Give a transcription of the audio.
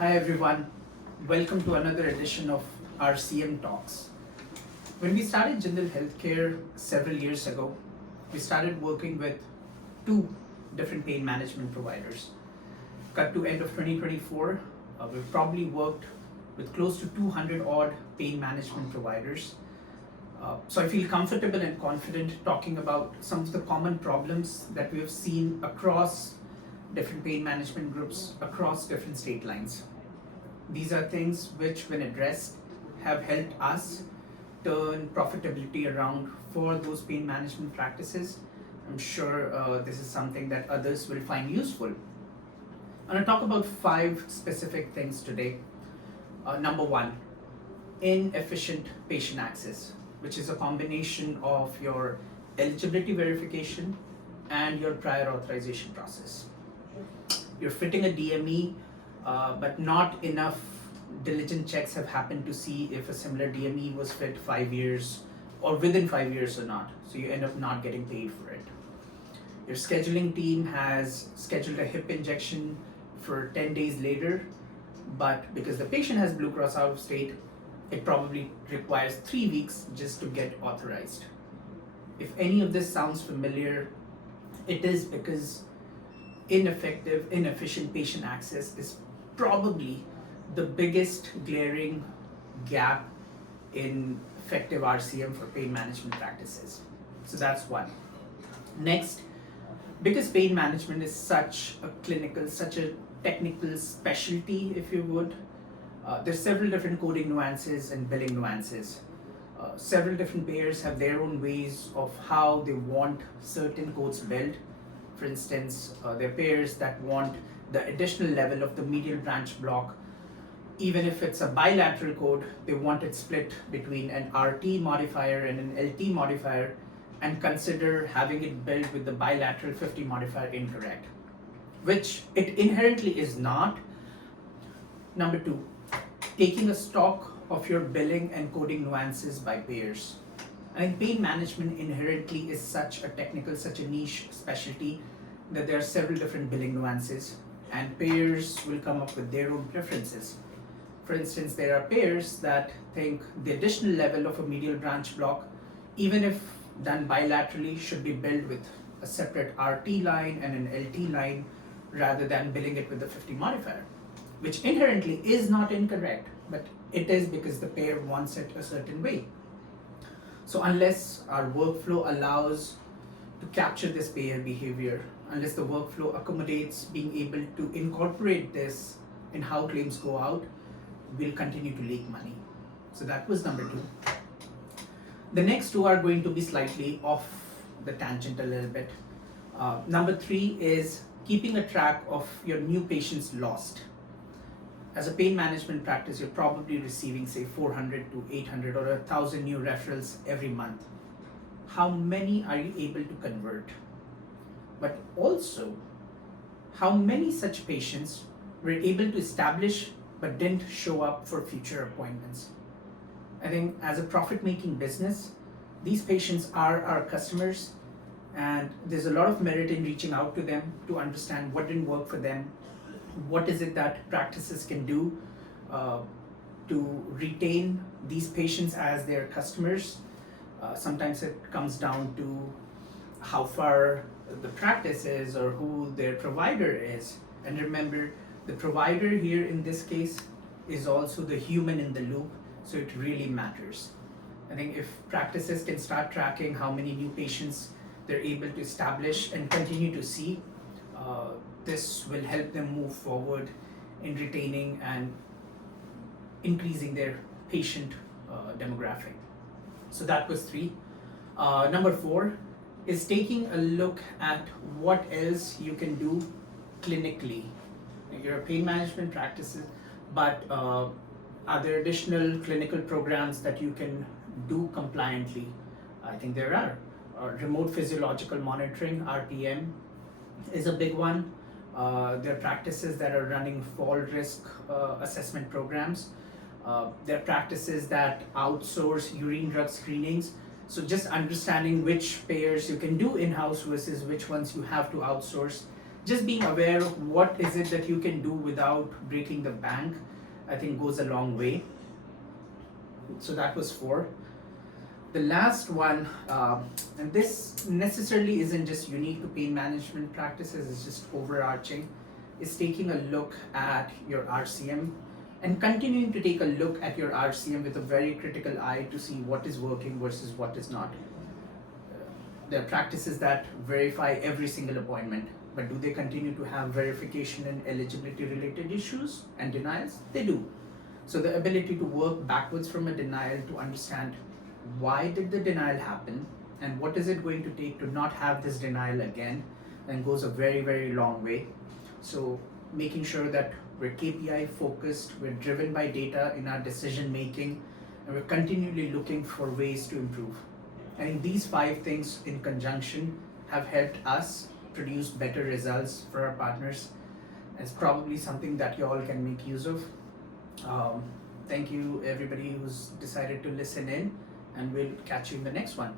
Hi everyone, welcome to another edition of RCM Talks. When we started General Healthcare several years ago, we started working with two different pain management providers. Cut to end of 2024, we've probably worked with close to 200 odd pain management providers. So I feel comfortable and confident talking about some of the common problems that we have seen across different pain management groups across different state lines. These are things which, when addressed, have helped us turn profitability around for those pain management practices. I'm sure this is something that others will find useful. I'm going to talk about 5 specific things today. Number 1, inefficient patient access, which is a combination of your eligibility verification and your prior authorization process. You're fitting a DME, but not enough diligent checks have happened to see if a similar DME was fit 5 years or within 5 years or not. So you end up not getting paid for it. Your scheduling team has scheduled a hip injection for 10 days later, but because the patient has Blue Cross out of state, it probably requires 3 weeks just to get authorized. If any of this sounds familiar, it is because inefficient patient access is probably the biggest glaring gap in effective RCM for pain management practices. So that's one. Next, because pain management is such a clinical, such a technical specialty, if you would, there's several different coding nuances and billing nuances. Several different payers have their own ways of how they want certain codes billed. For instance, there are payers that want the additional level of the medial branch block. Even if it's a bilateral code, they want it split between an RT modifier and an LT modifier and consider having it billed with the bilateral 50 modifier incorrect, which it inherently is not. Number 2, taking a stock of your billing and coding nuances by payers. I think pain management inherently is such a technical, such a niche specialty that there are several different billing nuances and payers will come up with their own preferences. For instance, there are payers that think the additional level of a medial branch block, even if done bilaterally, should be billed with a separate RT line and an LT line rather than billing it with the 50 modifier, which inherently is not incorrect, but it is because the payer wants it a certain way. So unless our workflow allows to capture this payer behavior, unless the workflow accommodates being able to incorporate this in how claims go out, we'll continue to leak money. So that was number 2. The next 2 are going to be slightly off the tangent a little bit. Number 3 is keeping a track of your new patients lost. As a pain management practice, you're probably receiving say 400 to 800 or 1,000 new referrals every month. How many are you able to convert? But also, how many such patients were able to establish but didn't show up for future appointments? I think as a profit-making business, these patients are our customers, and there's a lot of merit in reaching out to them to understand what didn't work for them. What is it that practices can do to retain these patients as their customers? Sometimes it comes down to how far the practice is or who their provider is. And remember, the provider here in this case is also the human in the loop, so it really matters. I think if practices can start tracking how many new patients they're able to establish and continue to see, this will help them move forward in retaining and increasing their patient demographic. So that was 3. Number 4 is taking a look at what else you can do clinically. You're a pain management practices, but are there additional clinical programs that you can do compliantly? I think there are. Remote physiological monitoring, RPM, is a big one. There are practices that are running fall risk assessment programs. There are practices that outsource urine drug screenings. So just understanding which payers you can do in-house versus which ones you have to outsource just being aware of what is it that you can do without breaking the bank, I think goes a long way. So that was 4. The last one, and this necessarily isn't just unique to pain management practices, it's just overarching, is taking a look at your RCM and continuing to take a look at your RCM with a very critical eye to see what is working versus what is not. There are practices that verify every single appointment, but do they continue to have verification and eligibility related issues and denials? They do. So the ability to work backwards from a denial to understand why did the denial happen and what is it going to take to not have this denial again, then goes a very, very long way. So making sure that we're KPI focused, we're driven by data in our decision making, and we're continually looking for ways to improve. I think these 5 things in conjunction have helped us produce better results for our partners. It's probably something that you all can make use of. Thank you everybody who's decided to listen in, and we'll catch you in the next one.